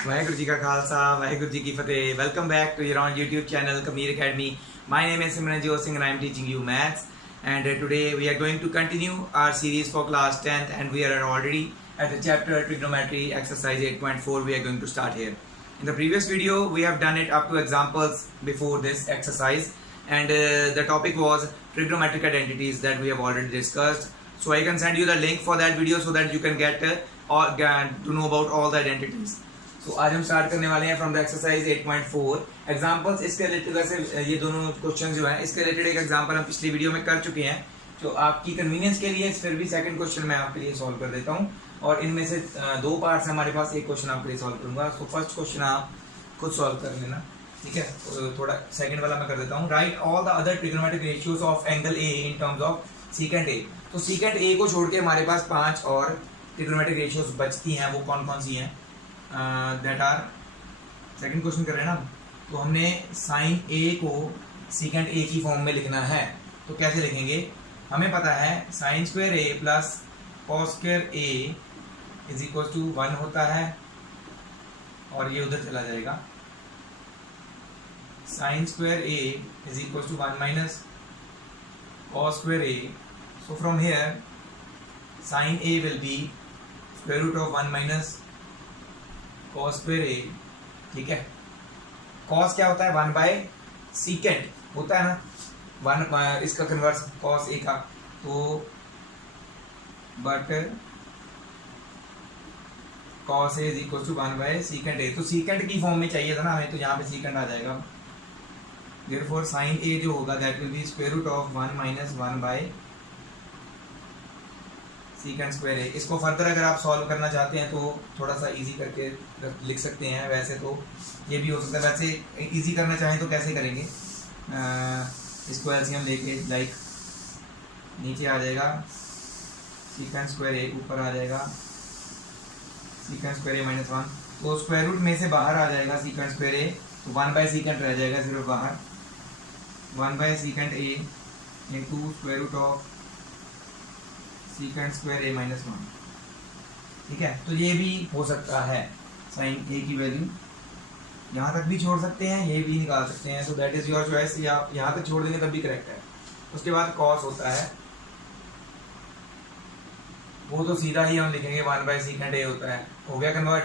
वाहेगुरु जी का खालसा वाहेगुरु जी की Fateh. Welcome back to your own YouTube channel Kabir academy. My name is Simranjot Singh and I am teaching you maths, and today we are going to continue our series for class 10th and we are already at the chapter trigonometry exercise 8.4. We are going to start here. In the previous video we have done it up to examples before this exercise, and the topic was trigonometric identities that we have already discussed. So I can send you the link for that video so that you can get to know about all the identities. तो आज हम start करने वाले हैं from the exercise 8.4 examples. इसके related वैसे ये दोनों क्वेश्चन जो है इसके रिलेटेड एक एग्जांपल हम पिछली वीडियो में कर चुके हैं, तो आपकी कन्वीनियंस के लिए फिर भी सेकंड क्वेश्चन मैं आपके लिए सॉल्व कर देता हूं। और इनमें से दो पार्ट्स हमारे पास, एक क्वेश्चन आपके लिए सॉल्व करूंगा। तो फर्स्ट क्वेश्चन आप खुद सॉल्व कर लेना, ठीक है। तो थोड़ा सेकंड वाला मैं कर देता हूँ। Right all the other trigonometric ratios of angle A in terms of secant a. तो सीकेंट ए को छोड़ के हमारे पास 5 और ट्रिग्नोमेट्रिक रेशियोज बचती हैं, वो कौन कौन सी हैं? दैट आर, सेकंड क्वेश्चन कर रहे हैं ना। तो हमने साइन ए को सीकेंट ए की फॉर्म में लिखना है, तो कैसे लिखेंगे? हमें पता है sine square a plus cos square a is equal to 1 होता है, और ये उधर चला जाएगा। Sine square a is equal to 1 minus cos square a. So from here sine a will be square root of 1 minus cos square a, ठीक है। Cos क्या होता है? 1 बाय सीकेंट होता है ना, 1 इसका कन्वर्स कॉस ए का। तो but cos a is equal to 1 by secant a. तो सीकेंट की फॉर्म में चाहिए था ना हमें, तो यहाँ पे सीकेंट आ जाएगा। देयरफॉर साइन ए जो होगा that will be square root of 1 minus 1 by secant square a. इसको फर्दर अगर आप सॉल्व करना चाहते हैं तो थोड़ा सा इजी करके लिख सकते हैं, वैसे तो ये भी हो सकता है। वैसे इजी करना चाहें तो कैसे करेंगे? इसको एलसीएम लेके, लाइक नीचे आ जाएगा सीकेंट स्क्वायर ए, ऊपर आ जाएगा सीकेंट स्क्वायर ए माइनस 1। तो स्क्वायर रूट में से बाहर आ जाएगा सीकेंट स्क्वायर ए, तो 1 बाय सीकेंट रह जाएगा सिर्फ बाहर। 1 by secant a into square root of secant square a minus 1, ठीक है। तो ये भी हो सकता है, साइन ए की वैल्यू यहाँ तक भी छोड़ सकते हैं, ये भी निकाल सकते हैं। So that is your choice, या आप यहाँ तक छोड़ देंगे तब भी करेक्ट है। उसके बाद कॉस होता है, वो तो सीधा ही हम लिखेंगे 1 बाय सीकेंट ए होता है। हो गया कन्वर्ट,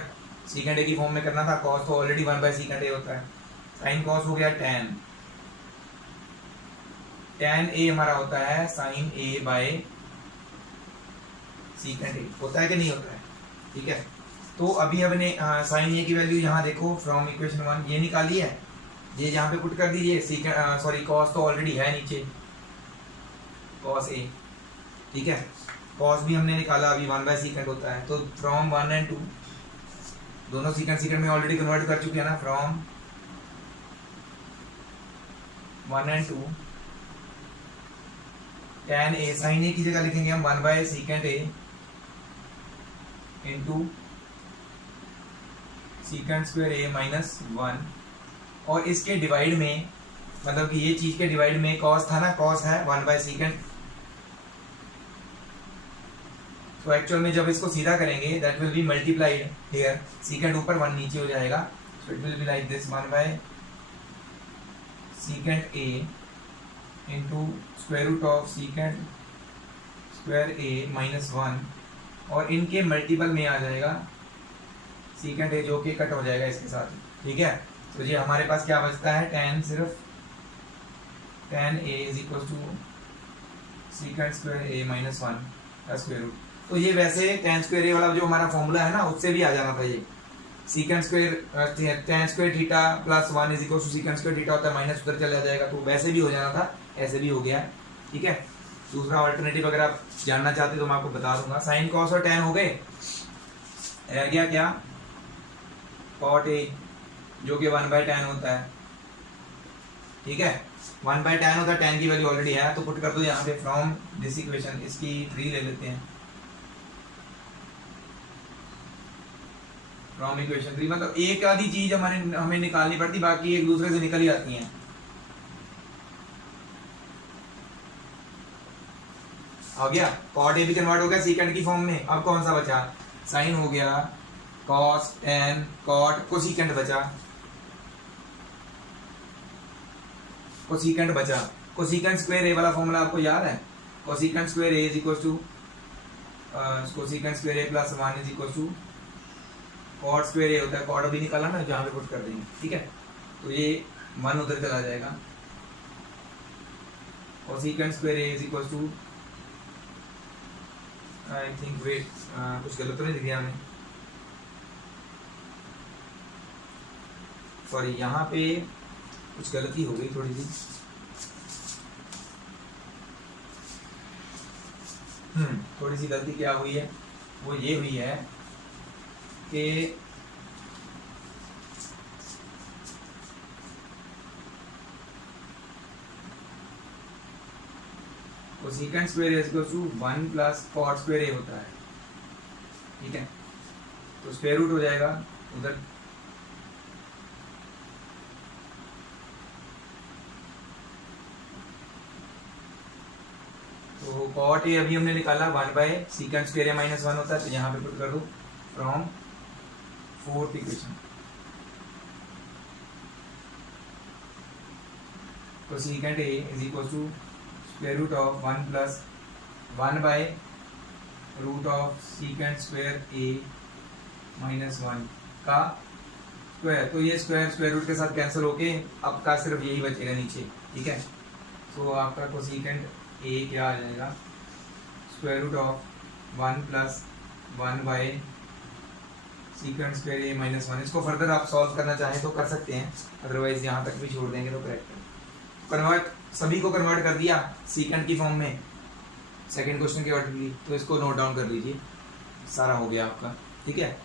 सीकेंट ए की फॉर्म में करना था, कॉस तो ऑलरेडी 1 बाय सीकेंट ए होता है। साइन कॉस हो गया tan ए हमारा होता है sine a by secant a, होता है कि नहीं होता है, ठीक है। तो अभी हमने साइन ए की वैल्यू यहाँ देखो फ्रॉम इक्वेशन 1 ये निकाली है, ये यहाँ पे पुट कर दीजिए। सीकेंट सॉरी कॉस तो ऑलरेडी है नीचे, कॉस ए, ठीक है। कॉस भी हमने निकाला, अभी 1 बाय सीकेंट होता है। तो फ्रॉम 1 एंड 2 दोनों सीकेंट में ऑलरेडी कन्वर्ट कर चुके हैं ना। From 1 and 2 tan a, sine a की जगह लिखेंगे हम 1 by secant a into secant square a minus 1। और इसके डिवाइड में, मतलब कि ये चीज के डिवाइड में कॉस था ना, कॉस है 1 बाय सीकेंट। तो एक्चुअल में जब इसको सीधा करेंगे that will be multiplied here, secant ऊपर 1 नीचे हो जाएगा। So it will be like this 1 by secant a into square root of secant square a minus 1, और इनके मल्टीपल में आ जाएगा सीकेंट ए जो कि कट हो जाएगा इसके साथ, ठीक है। तो ये हमारे पास क्या बचता है? tan, सिर्फ tan a is equal to secant square a minus 1 का स्क्वायर रूट। तो ये वैसे tan स्क्वायर ए वाला जो हमारा फॉर्मूला है ना, उससे भी आ जाना था। ये secant square tan square theta plus 1 is equal to secant square theta होता है, माइनस उधर चला जाएगा, तो वैसे भी हो जाना था, ऐसे भी हो गया, ठीक है। दूसरा अल्टरनेटिव अगर आप जानना चाहते तो मैं आपको बता दूंगा। साइन कॉस और tan हो गए, रह गया क्या? कॉट ए जो कि 1 बाय tan होता है, ठीक है। 1 बाय tan होता है, tan की वैल्यू ऑलरेडी है, तो पुट कर दो यहाँ पे फ्रॉम दिस इक्वेशन। इसकी 3 ले लेते हैं फ्रॉम इक्वेशन 3, मतलब एक आधी चीज हमें निकालनी पड़ती, बाकी एक दूसरे से निकल ही आती हैं। आ गया, कॉट ए भी कन्वर्ट हो गया सीकेंट की फॉर्म में। अब कौन सा बचा? साइन हो गया कॉस, टेन, कॉट, कोसिकेंट बचा, कोसिकेंट बचा। कोसिकेंट स्क्वायर ए वाला फॉर्मूला आपको याद है? Cosecant square a is equal to cosecant square a plus 1 is equal to cot square a होता है। कॉट अभी निकाला ना, जहाँ पे पुट कर देंगे, ठीक है। तो ये 1 उधर चला जाएगा। Cosecant square a is equal to, I think wait, कुछ गलत तो नहीं लिख दिया हमने, सॉरी यहाँ पे कुछ गलती हो गई थोड़ी सी। थोड़ी सी गलती क्या हुई है, वो ये हुई है कि cosecant square a equal to 1 plus cot square a होता है, ठीक है। तो स्क्वायर रूट हो जाएगा उधर, तो कॉट ए अभी हमने निकाला 1 by secant square a minus 1 होता है, तो यहाँ पे पुट कर दो फ्रॉम फोर्थ इक्वेशन। तो secant A is equal to square root of 1 plus 1 by root of secant square a minus 1 का स्क्वायर। तो ये स्क्वायर स्क्वायर रूट के साथ कैंसिल होके आपका सिर्फ यही बचेगा नीचे, ठीक है। तो आपका कोसिकेंट ए क्या आ जाएगा, square root of 1 plus 1 by secant square a minus 1। इसको फर्दर आप सॉल्व करना चाहें तो कर सकते हैं, अदरवाइज यहाँ तक भी छोड़ देंगे तो करेक्ट है। कन्वर्ट, सभी को कन्वर्ट कर दिया सीकेंट की फॉर्म में सेकंड क्वेश्चन के ऑर्डरली, तो इसको नोट डाउन कर लीजिए, सारा हो गया आपका, ठीक है।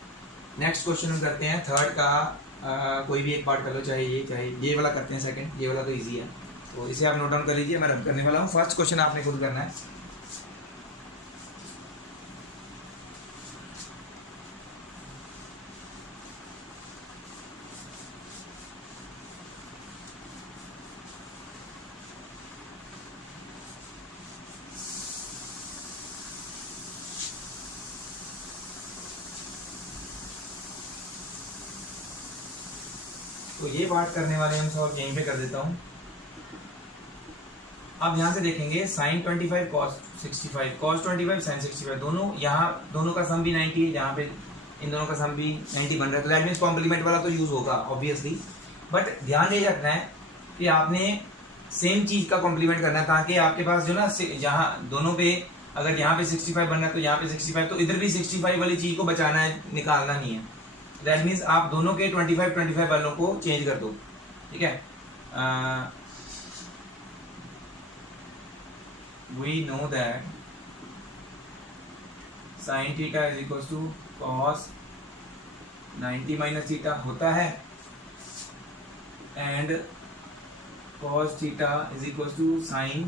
नेक्स्ट क्वेश्चन हम करते हैं थर्ड का, कोई भी एक पार्ट कर लो, चाहे ये वाला करते हैं सेकंड, ये वाला तो इजी है, तो इसे आप नोट डाउन कर लीजिए, मैं रब करने वाला हूँ। फर्स्ट क्वेश्चन आपने खुद करना है। तो ये पार्ट करने वाले हम सॉल्व यहीं पे कर देता हूँ। आप यहाँ से देखेंगे साइन 25 कॉस 65, कॉस 25 साइन 65, दोनों यहाँ दोनों का सम भी 90 है, यहाँ पे इन दोनों का सम भी 90 बन रहा है, तो दैट मीन्स कॉम्प्लीमेंट वाला तो यूज होगा ऑब्वियसली। बट ध्यान ये रखना है कि आपने सेम चीज का कॉम्प्लीमेंट करना है, ताकि आपके पास जो ना जहाँ दोनों पे, अगर यहाँ पे 65 बनना है तो यहाँ पे 65, तो इधर भी 65 वाली चीज को बचाना है, निकालना नहीं है। दैट मीन्स आप दोनों के 25 वालों को चेंज कर दो, ठीक है। we know that sin theta is equals to cos 90 minus theta होता है, and cos theta is equals to sin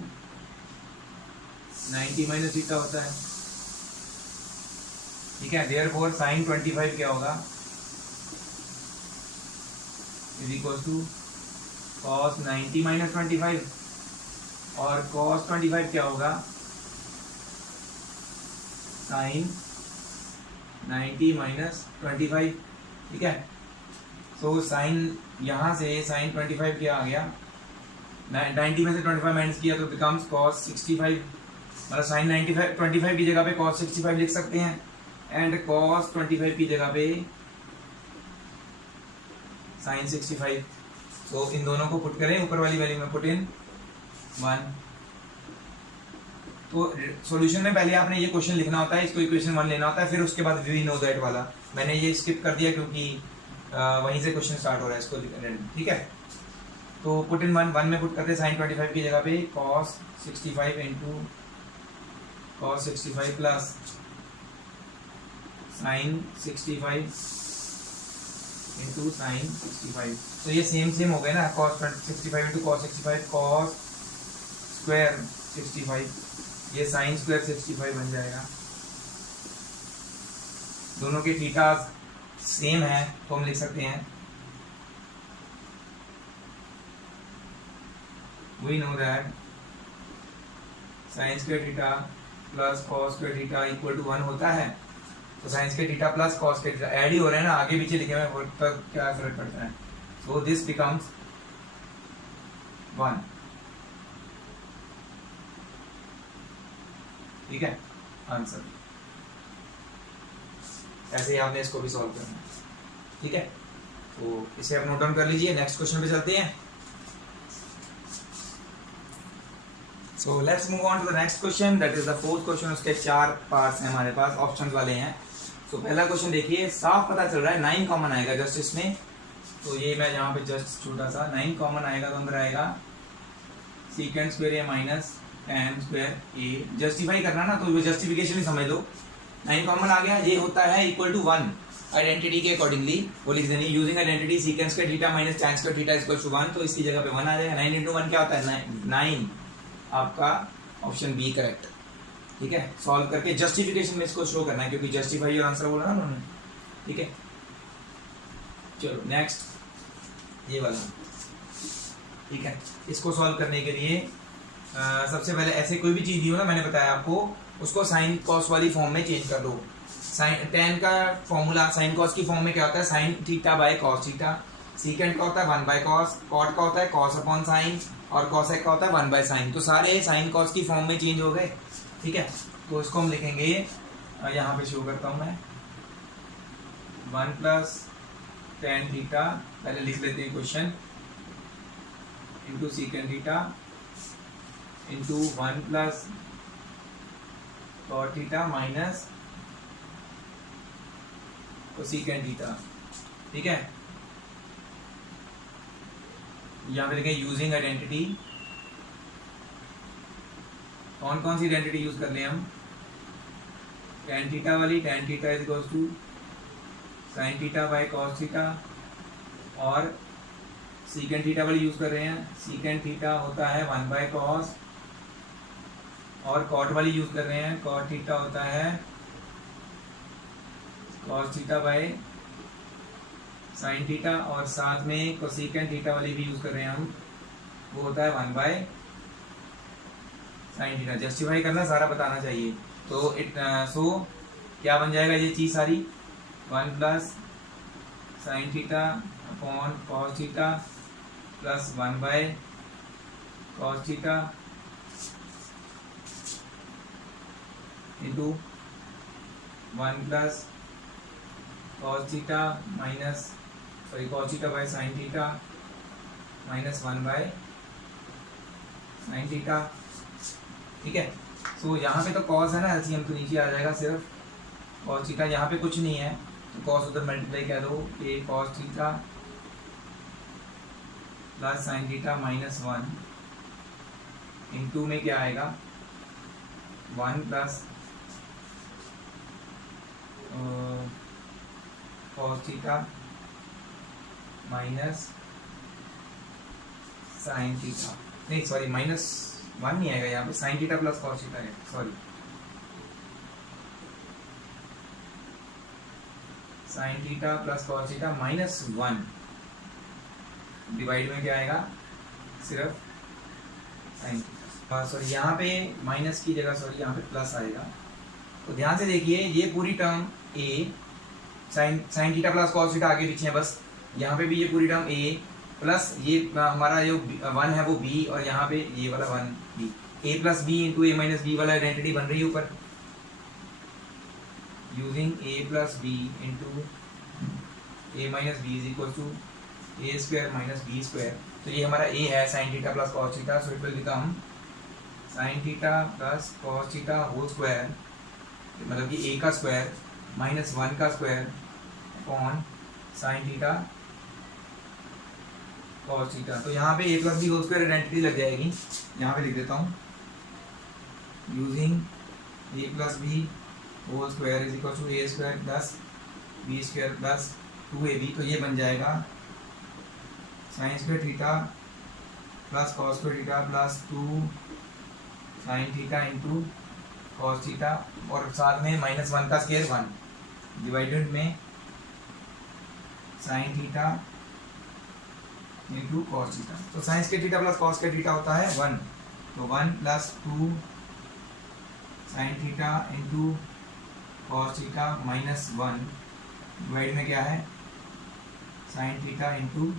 90 minus theta होता है, ठीक है। therefore sin 25 क्या होगा, is equals to cos 90 minus 25, और cos 25 क्या होगा, sin 90 माइनस 25, ठीक है। सो साइन यहाँ से sin 25 क्या आ गया, 90 में से 25 माइनस किया तो बिकम्स cos 65, मतलब sin 25 की जगह पे cos 65 लिख सकते हैं, एंड cos 25 की जगह पे sin 65। तो इन दोनों को पुट करें, ऊपर वाली वैल्यू में पुट इन 1। तो सॉल्यूशन में पहले आपने ये क्वेश्चन लिखना होता है, इसको इक्वेशन 1 लेना होता है, फिर उसके बाद वी नो दैट वाला मैंने ये स्किप कर दिया क्योंकि वहीं से क्वेश्चन स्टार्ट हो रहा है इसको, ठीक है। तो पुट इन 1 में पुट करते साइन 25 की जगह पे cos 65 into cos 65 plus sign 65 into sine 65। तो ये सेम हो गए ना, cos 65 into cos 65, cos square 65, ये साइन स्क्वायर 65 बन जाएगा। दोनों के थीटा सेम है तो हम लिख सकते हैं we know that sine square theta plus cos square theta equal to 1 होता है, तो साइंस के थीटा प्लस कॉस के थीटा ऐड ही हो रहे हैं ना, आगे पीछे लिखे हुए हैं तो क्या फर्क पड़ता है। So this becomes 1। ठीक है, आंसर। ऐसे ही आपने इसको भी सॉल्व करना है। ठीक है, तो इसे आप नोट डाउन कर लीजिए। नेक्स्ट क्वेश्चन पे चलते हैं। So let's move on to the next question, that is the fourth question. उसके 4 पार्ट्स हैं हमारे पास, ऑप्शंस वाले हैं। तो पहला क्वेश्चन देखिए, साफ पता चल रहा है 9 कॉमन आएगा जस्ट इसमें। तो ये मैं यहाँ पे जस्ट छोटा सा 9 कॉमन आएगा तो अंदर आएगा secant square a minus tan square A. Justify करना ना, तो जस्टिफिकेशन ही समझ लो। 9 कॉमन आ गया, ये होता है इक्वल टू 1 आइडेंटिटी के अकॉर्डिंगली। वो लिख देनी, using identity secant square theta minus tan square theta equal to 1। तो इसकी जगह पे 1 आ जाएगा। 9 इंटू 1 क्या होता है 9। आपका ऑप्शन बी करेक्ट। ठीक है, सॉल्व करके जस्टिफिकेशन में इसको शो करना है, क्योंकि जस्टिफाई और आंसर बोला ना उन्होंने। ठीक है, चलो नेक्स्ट ये वाला। ठीक है, इसको सॉल्व करने के लिए सबसे पहले ऐसे कोई भी चीज दी हो ना, मैंने बताया आपको, उसको साइन कॉस वाली फॉर्म में चेंज कर दो। साइन टेन का फॉर्मूला साइन कॉस की फॉर्म में क्या होता है, sine theta by cos theta. सीकेंड का होता है 1 बाय कॉस, कॉट का होता है कॉस अपॉन साइन, और कॉसेक का होता है 1 बाय साइन। तो सारे साइन कॉस की फॉर्म में चेंज हो गए। ठीक है, तो इसको हम लिखेंगे, यहाँ पे शो करता हूँ मैं, 1 प्लस tan थीटा, पहले लिख लेते हैं question, into secant theta into 1 plus cot theta minus cosecant theta. ठीक है, यहाँ पे लिखें यूजिंग आइडेंटिटी। कौन कौन सी आइडेंटिटी यूज कर लें हम, tan थीटा वाली, tan theta is equals to sin theta by cos theta, और सीकेंड थीटा वाली यूज कर रहे हैं। सीकेंड थीटा होता है 1 बाय cos, और कॉट वाली यूज कर रहे हैं, cot थीटा होता है cos theta by sin theta, और साथ में कोसेकेंड थीटा वाली भी यूज कर रहे हैं हम, वो होता है 1 बाय sin थीटा। जस्टिफाई करना, सारा बताना चाहिए। तो सो क्या बन जाएगा ये चीज सारी, 1 plus sin theta upon cos theta plus 1 by cos theta into 1 plus cos theta minus cos theta by sin theta minus 1 by sin theta. ठीक है, सो यहाँ पे तो cos है ना, एलसीएम तो नीचे आ जाएगा सिर्फ। cos थीटा यहाँ पे कुछ नहीं है, तो cos उधर मल्टीप्लाई कर दो, a cos theta plus sin theta minus 1 into में क्या आएगा 1 plus cos theta minus sin theta, नहीं सॉरी माइनस 1 नहीं आएगा यहाँ पे, sin theta plus cos theta है, sorry sin theta plus cos theta minus 1 divide में क्या आएगा, सिर्फ sin थीटा। सॉरी यहाँ पे माइनस की जगह सॉरी यहाँ पे प्लस आएगा। तो ध्यान से देखिए, ये पूरी term a sin theta plus cos theta आगे पीछे है बस। यहाँ पे भी ये पूरी टर्म a प्लस ये हमारा जो 1 है वो b, और यहाँ पे ये वाला 1 b, a plus b into a minus b वाला आइडेंटिटी बन रही है ऊपर, using a plus b into a minus b is equal to a square minus b square. तो ये हमारा a है sin theta plus cos theta, so it will become sin theta plus cos theta whole square, मतलब कि a का square minus 1 का square upon sin theta cos theta. तो यहाँ पे a plus B whole square identity लग जाएगी, यहाँ पे लिख देता हूँ, using a plus B whole square is equal to a square plus b square plus 2ab। तो ये बन जाएगा sin square theta plus cos square theta plus 2 sin theta into cos theta, और साथ में माइनस 1 का स्क्वायर 1 डिवाइडेड में sin theta into cos theta. तो sin square theta plus cos square theta होता है 1, तो 1 plus 2 sin theta into cos theta minus 1 divide में क्या है sine theta into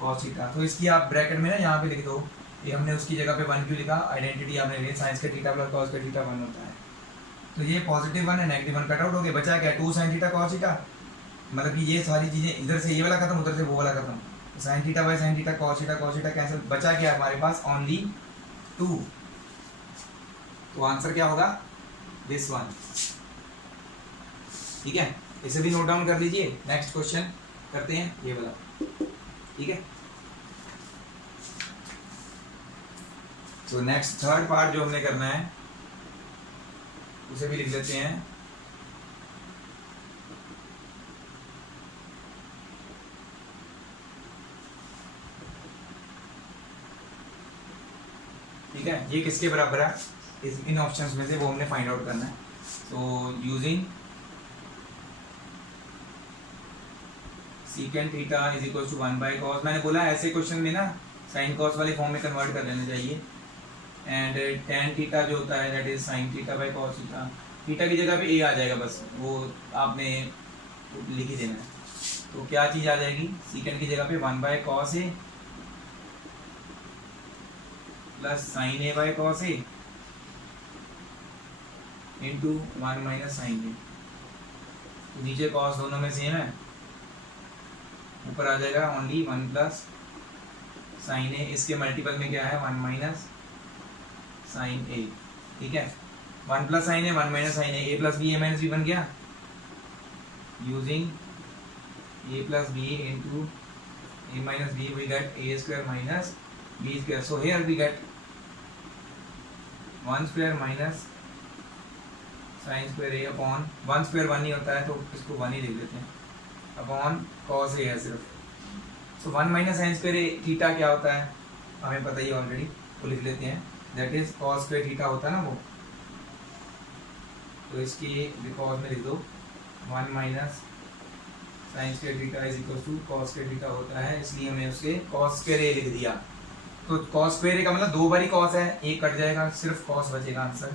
cos theta. तो इसकी आप ब्रैकेट में ना यहाँ पे लिख दो, ये हमने उसकी जगह पे 1 क्यों लिखा, आइडेंटिटी आपने ली साइंस का थीटा प्लस कॉस का थीटा 1 होता है। तो ये पॉजिटिव 1 है नेगेटिव 1 कट आउट हो गया, बचा क्या 2 साइन थीटा कॉस थीटा, मतलब कि ये सारी चीज़ें इधर से ये वाला खत्म उधर से वो वाला खत्म, sine theta by sine theta cos theta cancel, बचा क्या हमारे पास ओनली 2। तो आंसर क्या होगा दिस वन। ठीक है, इसे भी नोट डाउन कर लीजिए। नेक्स्ट क्वेश्चन करते हैं ये वाला। ठीक है, तो नेक्स्ट थर्ड पार्ट जो हमने करना है उसे भी लिख लेते हैं। ठीक है, ये किसके बराबर है, इन ऑप्शंस में से वो हमने फाइंड आउट करना है। तो using secant theta is equal to 1 by cos, मैंने बोला ऐसे क्वेश्चन में ना साइन कॉस वाले फॉर्म में कन्वर्ट कर लेना चाहिए। एंड टेन थीटा जो होता है that is sine theta by cos theta, theta की जगह पे ए आ जाएगा, बस वो आपने लिख ही देना है। तो क्या चीज़ आ जाएगी, सीकेंट की जगह पे 1 by cos a plus sine a by cos a into 1 minus sine a. तो नीचे कॉस दोनों में सेम है, ऊपर आ जाएगा ओनली 1 प्लस साइन ए, इसके मल्टीपल में क्या है 1 माइनस साइन ए। ठीक है, 1 plus sine A 1 minus sine A plus B A minus B बन गया, using A plus B into A minus B we get A square minus B square. So here we get 1 square minus sine square A upon 1 square 1 ही होता है तो इसको 1 ही लिख देते हैं, अपॉन कॉस ए है सिर्फ। सो 1 माइनस साइन स्क्वायर ए थीटा क्या होता है हमें पता ही ऑलरेडी, वो लिख लेते हैं, that is cos square theta होता है ना वो। तो इसकी कॉस में लिख दो 1 minus sine square theta is equal to cos square theta होता है, इसलिए हमने उसके कॉस स्क्वायर ए लिख दिया। तो कॉस स्क्वायर ए का मतलब 2 बारी कॉस है, एक कट जाएगा, सिर्फ कॉस बचेगा आंसर।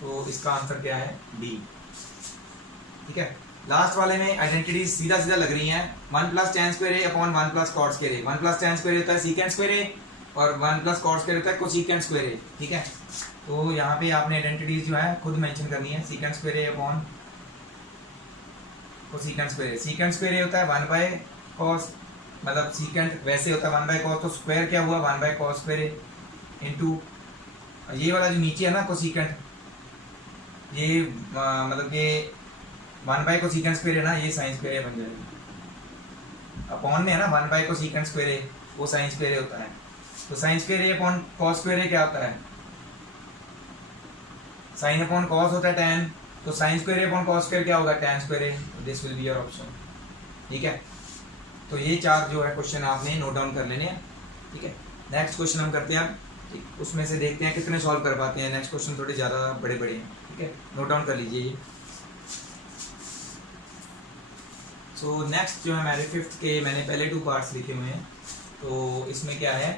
तो इसका आंसर क्या है डी। ठीक है, लास्ट वाले में आइडेंटिटी सीधा सीधा लग रही है, 1 plus ten square A upon 1 plus cot square A. 1 plus ten square होता है सीकेंट स्क्वायर ए और 1 प्लस कॉट स्क्वायर होता है कोसीकेंट स्क्वायर ए। ठीक है, तो यहाँ पे आपने आइडेंटिटीज जो है खुद मेंशन करनी है, secant square A upon cosecant square A. Secant square a होता है 1 बाय कॉस, मतलब सीकेंट वैसे होता है 1 बाय कॉस, तो स्क्वायर क्या हुआ 1 by cos square A into ये वाला जो नीचे है ना कोसीकेंट, ये मतलब कि 1 बाय कोसीकेंट स्क्वायर है ना, ये साइन स्क्वायर ए बन जाएगा। अपॉन में है ना 1 बाय कोसीकेंट स्क्वायर ए, वो साइन स्क्वायर ए होता है। तो sign square A upon cos square ए क्या होता है, साइन अपॉन कॉस होता है tan, तो sign square A upon cos square क्या होगा tan square A. This will be your option. ठीक है, तो ये 4 जो है क्वेश्चन आपने नोट डाउन कर लेने हैं। ठीक है, नेक्स्ट क्वेश्चन हम करते हैं, ठीक उसमें से देखते हैं कितने सॉल्व कर पाते हैं। नेक्स्ट क्वेश्चन थोड़े ज़्यादा बड़े बड़े हैं। ठीक है, नोट डाउन कर लीजिए ये। सो नेक्स्ट जो है हमारे 5th के मैंने पहले 2 पार्ट्स लिखे हुए हैं। तो इसमें क्या है,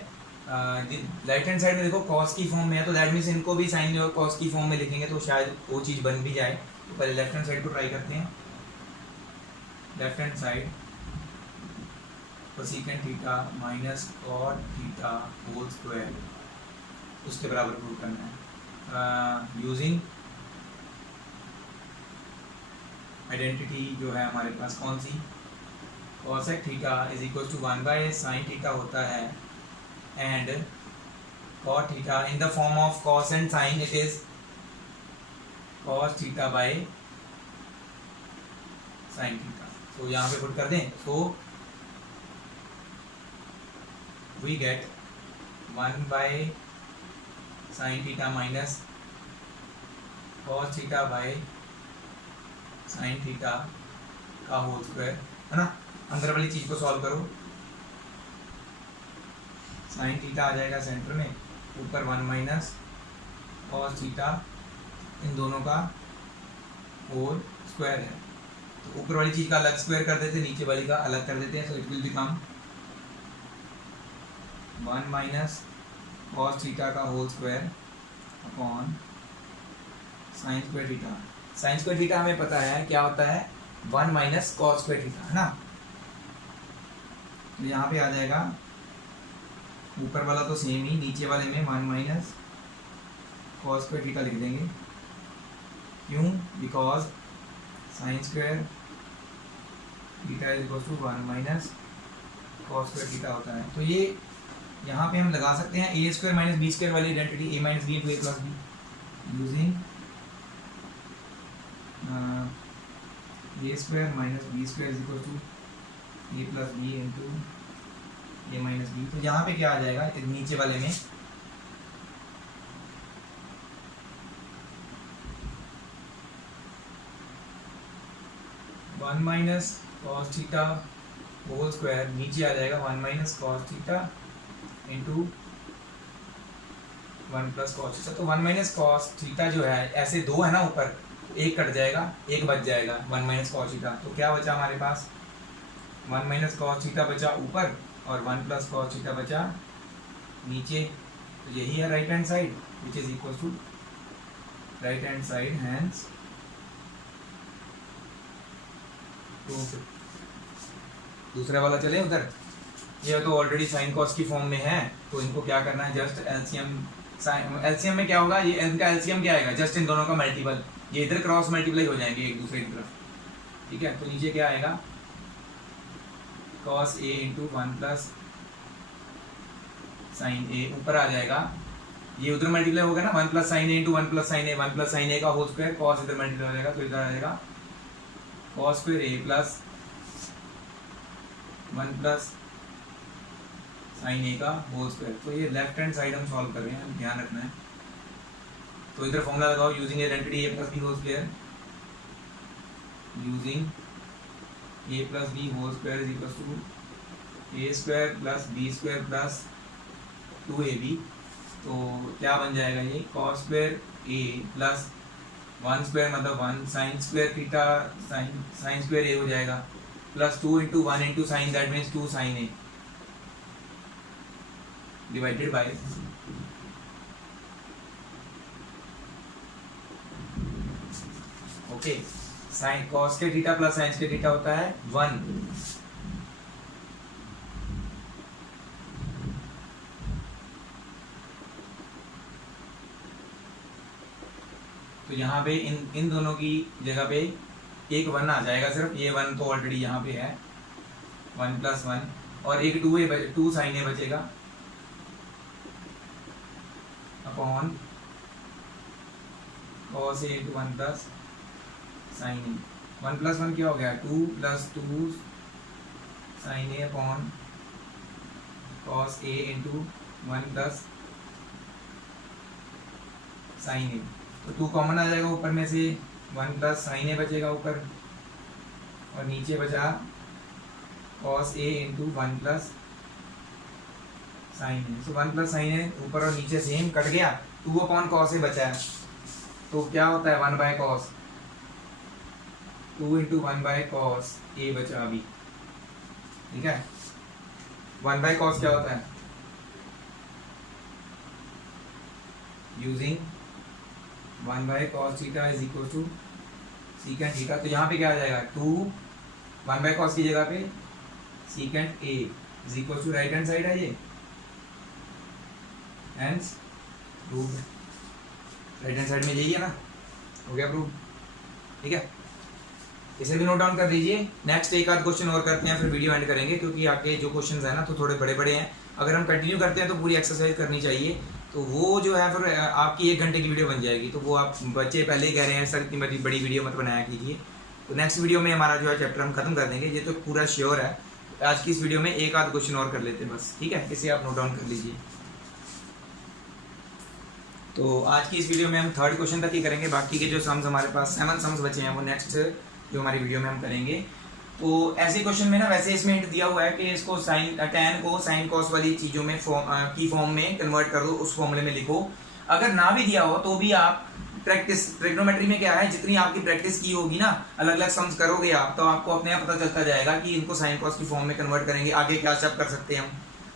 राइट हैंड साइड में देखो कॉस की फॉर्म में है, तो दैट मीन्स इनको भी साइन और कॉस की फॉर्म में लिखेंगे तो शायद वो चीज़ बन भी जाए। तो पहले लेफ्ट हैंड साइड को ट्राई करते हैं। Left hand side cosecant theta minus cot theta whole square, उसके बराबर प्रूव करना है यूजिंग आइडेंटिटी जो है हमारे पास कौन सी, cosec theta is equal to 1 by sine theta होता है and cot theta in the form of cos and sine it is cos theta by sine theta. तो यहाँ पे पुट कर दें, तो we get 1 by sine theta minus cos theta by sine theta का whole square, है ना। अंदर वाली चीज को सॉल्व करो, साइन थीटा आ जाएगा सेंटर में, ऊपर 1 माइनस कॉस थीटा, इन दोनों का होल स्क्वायर है। तो ऊपर वाली चीज का अलग स्क्वायर कर देते, नीचे वाली का अलग कर देते हैं। So it will become 1 minus cos theta का whole square upon sine square theta. Sine square theta हमें पता है क्या होता है, 1 माइनस कॉस स्क्वायर थीटा, है ना। तो यहाँ पे आ जाएगा, ऊपर वाला तो सेम ही, नीचे वाले में 1 माइनस कॉस स्क्वायर थीटा लिख देंगे। क्यों? Because sine square theta is equal to 1 minus cos square theta होता है। तो ये यहाँ पे हम लगा सकते हैं A square minus B square वाली identity, A minus B into A plus B, using A square minus B square is equal to A plus B into A minus B. तो यहाँ पे क्या आ जाएगा, नीचे वाले में one minus cos theta whole square, नीचे आ जाएगा 1 minus cos theta into 1 plus cos theta. तो 1 माइनस कॉस थीटा जो है, ऐसे दो है ना ऊपर, एक कट जाएगा, एक बच जाएगा 1 माइनस कॉस थीटा। तो क्या बचा हमारे पास, 1 माइनस कॉस थीटा बचा ऊपर और 1 प्लस कॉस थीटा बचा नीचे। तो यही है right hand side, which is equal to right hand side, hence दूसरा वाला चले उधर। ये तो ऑलरेडी साइन कॉस की फॉर्म में है, तो इनको क्या करना है, जस्ट एलसीएम। एलसीएम में क्या होगा, ये इनका एलसीएम क्या आएगा, जस्ट इन दोनों का मल्टीपल, ये इधर क्रॉस मल्टीप्लाई हो जाएंगे एक दूसरे की तरफ, ठीक है। तो नीचे क्या आएगा, cos a into 1 plus sine ए, ऊपर आ जाएगा, ये उधर मल्टीप्लाई होगा ना, 1 plus sine A into 1 plus sine A, 1 plus sine ए का होल स्क्वायर, कॉस इधर मल्टीप्लाई हो जाएगा, तो इधर आ जाएगा cos square a plus 1 plus sine ए का होल स्क्वायर। तो ये लेफ्ट हैंड साइड हम सॉल्व कर रहे हैं, ध्यान रखना है। तो इधर फॉर्मूला लगाओ, using identity a plus B whole square, using A plus B whole square is equal to a square plus b square plus 2ab। तो क्या बन जाएगा ये, cos square a plus 1 square मतलब 1 sine square theta, sine square a हो जाएगा, plus 2 into 1 into sine, that means 2 sine a divided by okay, sine cos के theta plus sine के थीटा होता है 1। तो यहाँ पे इन दोनों की जगह पे एक 1 आ जाएगा सिर्फ, ये 1 तो ऑलरेडी यहाँ पे है, 1 प्लस 1 और एक 2 साइन ए बचेगा upon cos a into 1 plus sine A. 1 plus 1 क्या हो गया, 2 plus 2 sine A upon cos a into 1 plus sine a. तो 2 कॉमन आ जाएगा ऊपर में से, 1 प्लस साइन ए बचेगा ऊपर और नीचे बचा cos a into 1 plus sine a. तो 1 प्लस साइन ए ऊपर और नीचे सेम कट गया, 2 अपॉन कॉस ए बचा है। तो क्या होता है 1 by cos, 2 into 1 by cos a बचा अभी, ठीक है। 1 बाय कॉस क्या होता है, using 1 by cos theta is equal to secant theta. तो यहाँ पे क्या आ जाएगा, 2 1 बाय कॉस की जगह पे secant A is equal to right hand side है ये, hence prove. Right hand side में यही है ना, हो गया प्रूव, ठीक है। इसे भी नोट डाउन कर दीजिए। नेक्स्ट एक आध क्वेश्चन और करते हैं, फिर वीडियो एंड करेंगे, क्योंकि आगे जो क्वेश्चंस है ना तो थोड़े बड़े बड़े हैं। अगर हम कंटिन्यू करते हैं तो पूरी एक्सरसाइज करनी चाहिए, तो वो जो है फिर आपकी 1 घंटे की वीडियो बन जाएगी। तो वो आप बच्चे पहले ही कह रहे हैं सर इतनी बड़ी वीडियो मत बनाया कीजिए। तो नेक्स्ट वीडियो में हमारा जो है चैप्टर हम खत्म कर देंगे, ये तो पूरा श्योर है। आज की इस वीडियो में एक आध क्वेश्चन और कर लेते हैं बस, ठीक है। इसे आप नोट डाउन कर लीजिए। तो आज की इस वीडियो में हम 3rd क्वेश्चन तक ही करेंगे, बाकी के जो सम्स हमारे पास 7 सम्स बचे हैं वो नेक्स्ट जो हमारी वीडियो में हम करेंगे। तो ऐसे क्वेश्चन में ना, वैसे इसमें हिंट दिया हुआ है कि इसको tan को साइन कॉस वाली चीज़ों में की फॉर्म में कन्वर्ट कर दो, उस फॉर्मूले में लिखो। अगर ना भी दिया हो तो भी आप प्रैक्टिस, ट्रिग्नोमेट्री में क्या है, जितनी आपकी प्रैक्टिस की होगी ना, अलग अलग सम्स करोगे आप, तो आपको अपने आप पता चलता जाएगा कि इनको साइन कॉस की फॉर्म में कन्वर्ट करेंगे, आगे क्या सब कर सकते हैं हम।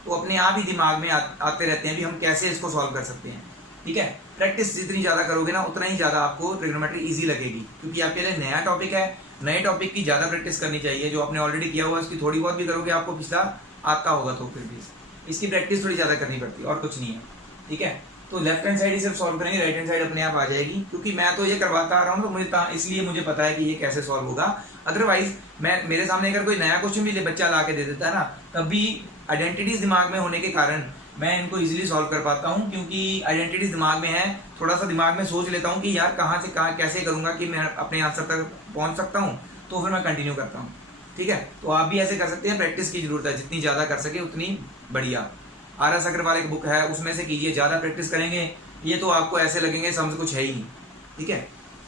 तो अपने आप ही दिमाग में आते रहते हैं भी हम कैसे इसको सॉल्व कर सकते हैं, ठीक है। प्रैक्टिस जितनी ज़्यादा करोगे ना उतना ही ज़्यादा आपको ट्रिग्नोमेट्री इजी लगेगी, क्योंकि आपके लिए नया टॉपिक है। नए टॉपिक की ज़्यादा प्रैक्टिस करनी चाहिए। जो आपने ऑलरेडी किया हुआ है उसकी थोड़ी बहुत भी करोगे, आपको पिछला आता होगा तो फिर भी इसकी प्रैक्टिस थोड़ी ज़्यादा करनी पड़ती है और कुछ नहीं है। ठीक है, तो लेफ्ट हैंड साइड ही सिर्फ सॉल्व करेंगे, राइट हैंड साइड अपने आप आ जाएगी, क्योंकि मैं तो ये करवाता आ रहा हूँ तो मुझे इसलिए मुझे पता है कि ये कैसे सॉल्व होगा। अदरवाइज मैं मेरे सामने अगर कोई नया क्वेश्चन भी बच्चा ला के दे देता है ना, तब भी आइडेंटिटीज दिमाग में होने के कारण मैं इनको इजीली सॉल्व कर पाता हूँ, क्योंकि आइडेंटिटीज दिमाग में है। थोड़ा सा दिमाग में सोच लेता हूँ कि यार कहाँ से कहाँ कैसे करूँगा कि मैं अपने आंसर तक पहुँच सकता हूँ, तो फिर मैं कंटिन्यू करता हूँ। ठीक है, तो आप भी ऐसे कर सकते हैं। प्रैक्टिस की जरूरत है, जितनी ज़्यादा कर सके उतनी बढ़िया। RS अग्रवाल एक बुक है, उसमें से कीजिए। ज़्यादा प्रैक्टिस करेंगे ये तो आपको ऐसे लगेंगे समझ कुछ है ही नहीं। ठीक है,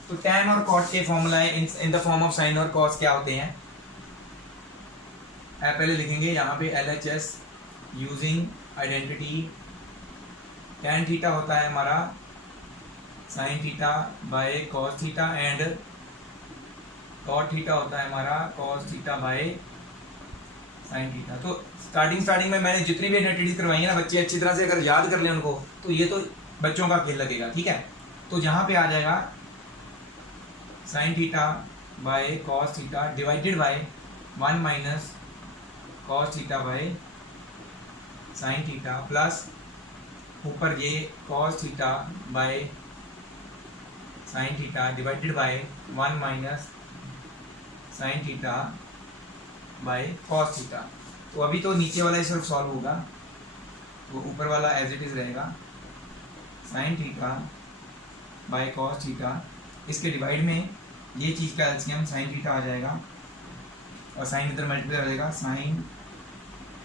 तो tan और cot के formulae in the form of sine और कॉस क्या होते हैं? पहले लिखेंगे यहाँ पे LHS using identity. tan theta होता है हमारा sin theta by cos theta, and cot theta होता है हमारा cos theta by sin theta. तो स्टार्टिंग में मैंने जितनी भी आइडेंटिटीज करवाई है ना, बच्चे अच्छी तरह से अगर याद कर लें उनको, तो ये तो बच्चों का खेल लगेगा। ठीक है, तो यहाँ पे आ जाएगा sin theta by cos theta divided by 1 minus cos theta by sin theta, plus ऊपर ये cos theta by sin theta divided by 1 minus sin theta by cos theta. तो अभी तो नीचे वाला ही सिर्फ सॉल्व होगा, तो ऊपर वाला एज इट इज रहेगा sin theta by cos theta. इसके डिवाइड में ये चीज़ का एलसीएम sin थीटा आ जाएगा, और sin इधर मल्टीप्लाई हो जाएगा sin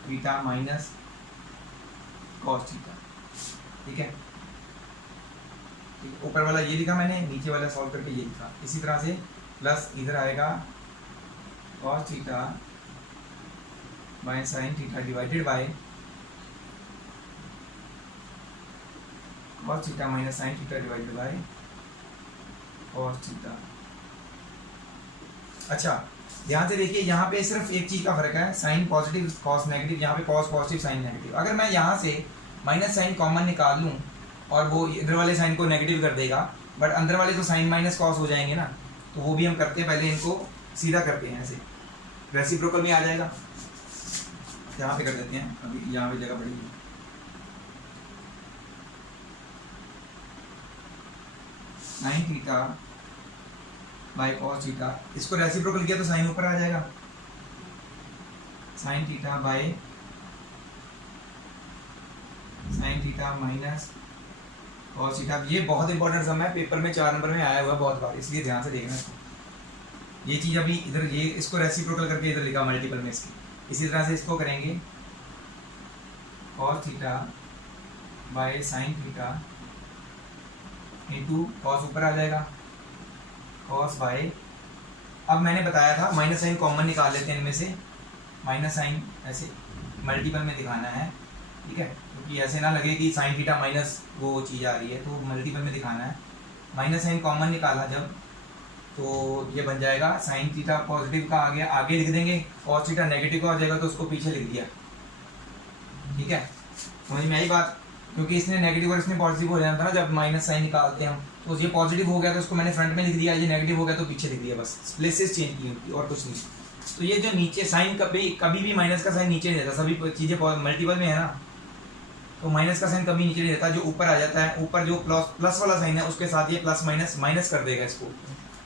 theta minus cos theta. ठीक है, ऊपर वाला ये लिखा मैंने, नीचे वाला सॉल्व करके ये लिखा। इसी तरह से प्लस इधर आएगा cos theta by sin theta divided by cos theta minus sin theta divided by cos theta. अच्छा, ध्यान से देखिए, यहाँ पे सिर्फ एक चीज़ का फर्क है, साइन पॉजिटिव cos नेगेटिव, यहाँ पे cos पॉजिटिव साइन नेगेटिव। अगर मैं यहाँ से माइनस साइन कॉमन निकाल लूँ और वो इधर वाले साइन को नेगेटिव कर देगा, बट अंदर वाले तो साइन माइनस कॉस हो जाएंगे ना, तो वो भी हम करते हैं। पहले इनको सीधा करते हैं, ऐसे रेसिप्रोकल में आ जाएगा। यहाँ पे कर देते हैं, अभी यहाँ पे जगह पड़ेगी। Sine theta by cos theta, इसको रेसिप्रोकल किया तो साइन ऊपर आ जाएगा, sine theta by sine theta minus cos theta. ये बहुत इंपॉर्टेंट सम है, पेपर में 4 नंबर में आया हुआ बहुत बार, इसलिए ध्यान से देखना इसको। ये चीज़ अभी इधर ये इसको रेसिप्रोकल करके इधर लिखा मल्टीपल में इसकी। इसी तरह से इसको करेंगे cos theta by sine theta into cos ऊपर आ जाएगा कॉस बाय, अब मैंने बताया था माइनस साइन कॉमन निकाल लेते हैं इनमें से, माइनस साइन ऐसे मल्टीपल में दिखाना है। ठीक है, क्योंकि ऐसे ना लगे कि साइन थीटा माइनस वो चीज़ आ रही है, तो मल्टीपल में दिखाना है। माइनस साइन कॉमन निकाला जब, तो ये बन जाएगा साइन थीटा पॉजिटिव का आ गया, आगे लिख देंगे, कॉस थीटा नेगेटिव का हो जाएगा तो उसको पीछे लिख दिया। ठीक है, समझ में आई बात? क्योंकि इसने नेगेटिव और इसने पॉजिटिव हो जाना था ना जब माइनस साइन निकालते हैं हम, तो ये पॉजिटिव हो गया तो उसको मैंने फ्रंट में लिख दिया, ये नेगेटिव हो गया तो पीछे लिख दिया, बस प्लेसेस चेंज की होती और कुछ नहीं। तो ये जो नीचे साइन कभी भी माइनस का साइन नीचे नहीं रहता, सभी चीज़ें मल्टीपल में है ना, तो माइनस का साइन कभी नीचे नहीं रहता, जो ऊपर आ जाता है, ऊपर जो प्लस वाला साइन है उसके साथ ये प्लस माइनस माइनस कर देगा इसको,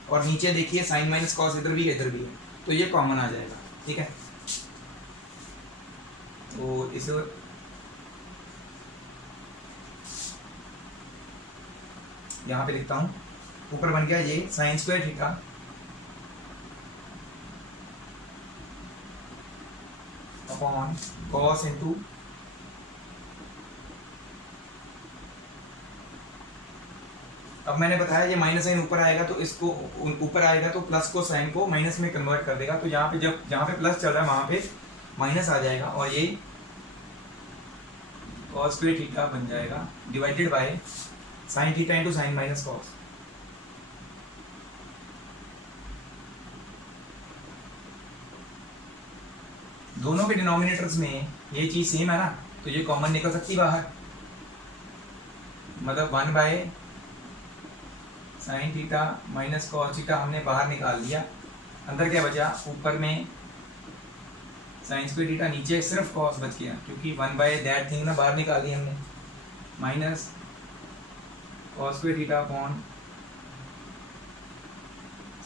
और नीचे देखिए साइन माइनस कॉस इधर भी है, तो ये कॉमन आ जाएगा। ठीक है, तो इस यहाँ पे लिखता हूँ, ऊपर बन गया ये sign square theta upon cos into अब मैंने बताया ये माइनस साइन ऊपर आएगा तो इसको ऊपर आएगा तो प्लस को साइन को माइनस में कन्वर्ट कर देगा, तो यहाँ पे जहाँ पे प्लस चल रहा है वहाँ पे माइनस आ जाएगा, और ये कॉस स्क्वायर थीटा बन जाएगा divided by sine theta into sine minus cos. दोनों के डिनोमिनेटर्स में ये चीज सेम है ना, तो ये कॉमन निकल सकती बाहर, मतलब 1 by sine theta minus cos theta हमने बाहर निकाल लिया, अंदर क्या बचा, ऊपर में साइन स्क्वायर थीटा, नीचे सिर्फ कॉस बच गया क्योंकि वन बाय दैट थिंग ना बाहर निकाल ली हमने, minus cos square theta upon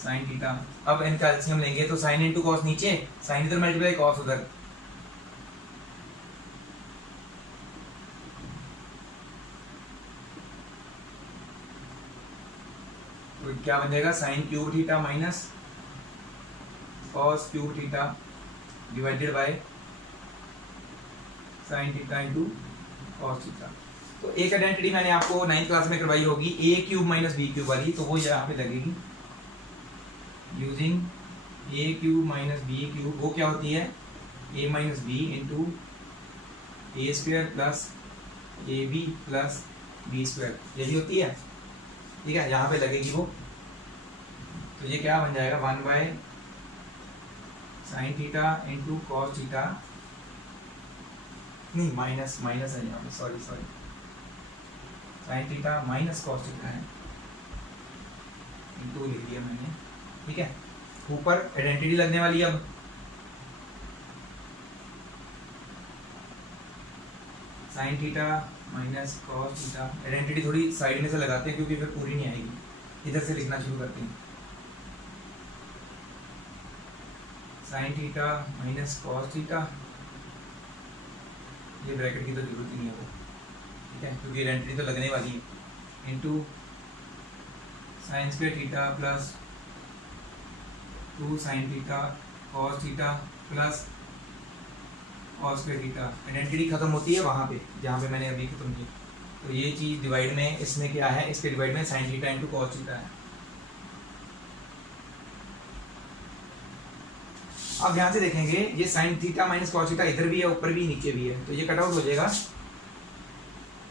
sine theta. अब इनका एलसीएम लेंगे तो साइन इंटू कॉस नीचे, साइन इधर मल्टीप्लाई कॉस उधर, तो क्या बन जाएगा, sine cube theta minus cos cube theta divided by sine theta into cos theta. तो एक आइडेंटिटी मैंने आपको 9th क्लास में करवाई होगी, a cube minus b cube वाली, तो वो यहाँ पे लगेगी using a cube minus b cube. वो क्या होती है, a minus B into a square plus a b plus b square, यही होती है, ठीक है, यहाँ पे लगेगी वो। तो ये क्या बन जाएगा, 1 by sine theta into cos theta, नहीं माइनस माइनस है यहाँ पे, sorry sine theta minus cos theta है, इंटू लिख दिया मैंने, ठीक है। ऊपर आइडेंटिटी लगने वाली है अब, sign theta minus cos theta, identity थोड़ी साइड में से लगाते हैं क्योंकि फिर पूरी नहीं आएगी, इधर से लिखना शुरू करते हैं, sign theta minus cos theta, ये ब्रैकेट की तो जरूरत ही नहीं है वो, ठीक है, क्योंकि आइडेंटिटी तो लगने वाली है, into sine square theta plus 2 sine theta cos theta plus cos square theta. Identity खत्म होती है वहाँ पे जहाँ पे मैंने अभी खत्म की, तो ये चीज़ डिवाइड में इसमें क्या है, इसके डिवाइड में sine theta into cos theta है। अब ध्यान से देखेंगे, ये sign theta minus cos theta इधर भी है, ऊपर भी, नीचे भी है, तो ये कट आउट हो जाएगा,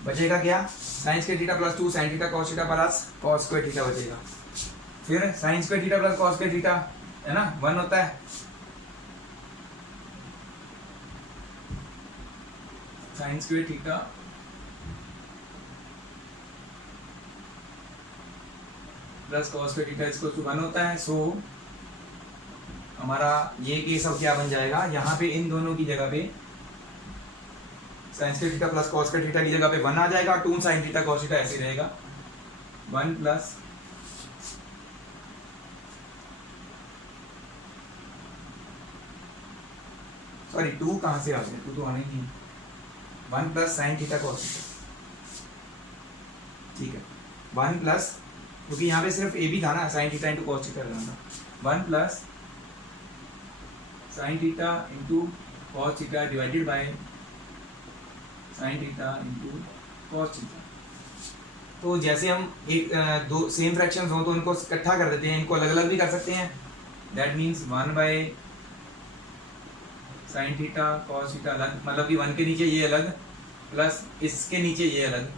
बचेगा क्या, sign square theta plus 2 sine theta cos theta plus cos square theta बचेगा। फिर sign square theta plus cos square theta है ना, 1 होता है, sine square theta plus cos square theta इसको 1 होता है। सो हमारा ये केस अब क्या बन जाएगा, यहाँ पे इन दोनों की जगह पे sign square theta plus cos square theta की जगह पे 1 आ जाएगा, 2 साइन थीटा कॉस थीटा ऐसे रहेगा, 1 प्लस सॉरी 2 कहाँ से आ गया, 2 तो आने ही, 1 plus sine theta cos theta, ठीक है, 1 प्लस, क्योंकि यहाँ पे सिर्फ ए भी था ना, sine theta into cos theta रहना था, 1 plus sine theta into cos theta divided by sine theta into cos theta. तो जैसे हम एक दो सेम फ्रैक्शंस हो तो इनको इकट्ठा कर देते हैं, इनको अलग अलग भी कर सकते हैं, that means 1 by sine theta cos theta अलग, मतलब कि 1 के नीचे ये अलग प्लस इसके नीचे ये अलग,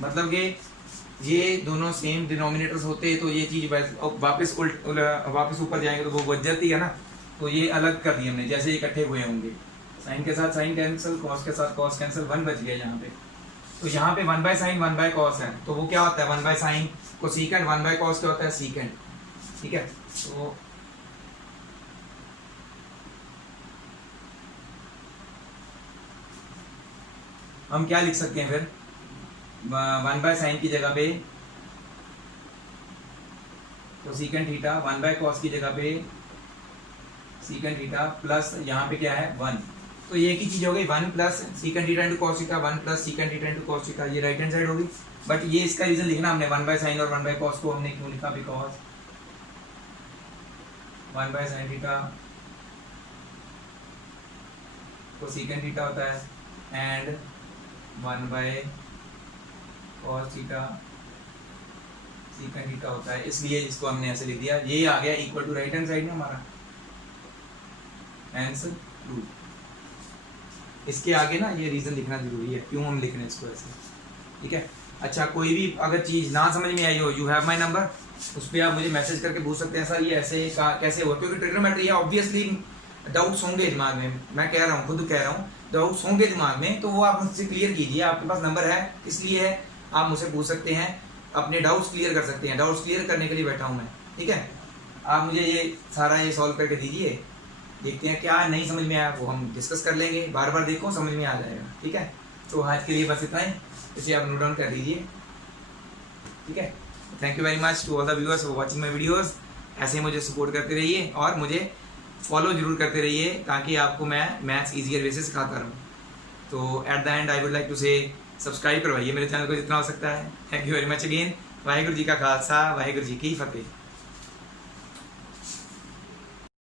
मतलब कि ये दोनों सेम डिनोमिनेटर्स होते तो ये चीज वापस वापस ऊपर जाएंगे तो वो बच जाती है ना, तो ये अलग कर दिया हमने, जैसे इकट्ठे हुए होंगे, साइन के साथ साइन कैंसिल, कॉस के साथ कॉस कैंसिल, 1 बच गया यहाँ पे। तो यहाँ पे 1 बाय साइन 1 बाय कॉस है, तो वो क्या होता है, 1 बाय साइन को सीकेंड, 1 बाय कॉस क्या होता है सीकेंड, ठीक है। तो हम क्या लिख सकते हैं फिर, 1 बाय साइन की जगह पे तो सीकेंड थीटा, 1 बाय कॉस की जगह पे सीकेंड थीटा प्लस यहाँ पे क्या है 1, तो ये एक ही चीज हो गई, 1 plus सीकेंड theta into cos theta, 1 plus सीकेंड theta into cos theta, ये राइट हैंड साइड होगी। बट ये इसका रीजन लिखना हमने, 1 बाय साइन और 1 बाय कॉस को हमने क्यों लिखा, बिकॉज 1 बाय साइन थीटा तो सीकेंड थीटा होता है and 1 by cos theta secant theta होता है, इसलिए इसको हमने ऐसे लिख दिया, ये आ गया equal to right hand side में हमारा आंसर ट्रू। इसके आगे ना ये रीजन लिखना जरूरी है क्यों हम लिख रहे हैं इसको ऐसे, ठीक है। अच्छा, कोई भी अगर चीज ना समझ में आई हो, यू हैव माय नंबर, उस पर आप मुझे मैसेज करके पूछ सकते हैं, सर ये ऐसे कैसे हुआ, क्योंकि ट्रिग्नोमेट्री है ऑब्वियसली डाउट्स होंगे दिमाग में, मैं कह रहा हूँ, खुद कह रहा हूँ, डाउट्स होंगे दिमाग में तो वो आप मुझसे क्लियर कीजिए। आपके पास नंबर है, इसलिए है, आप मुझसे पूछ सकते हैं, अपने डाउट्स क्लियर कर सकते हैं। डाउट्स क्लियर करने के लिए बैठा हूँ मैं, ठीक है। आप मुझे ये सारा ये सॉल्व करके दीजिए, देखते हैं क्या नहीं समझ में आया वो हम डिस्कस कर लेंगे, बार बार देखो समझ में आ जाएगा, ठीक है। तो आज के लिए बस इतना ही, इसे आप नोट डाउन कर दीजिए, ठीक है। Thank you very much to all the viewers for watching my videos. ऐसे ही मुझे सपोर्ट करते रहिए और मुझे फॉलो जरूर करते रहिए, ताकि आपको मैं मैथ्स ईजियर वे से सिखाता रहूँ। तो at the end I would like to say subscribe करवाइए मेरे चैनल को जितना हो सकता है। Thank you very much again. Waheguru ji का खालसा, वाहिगुरू जी की फतेह।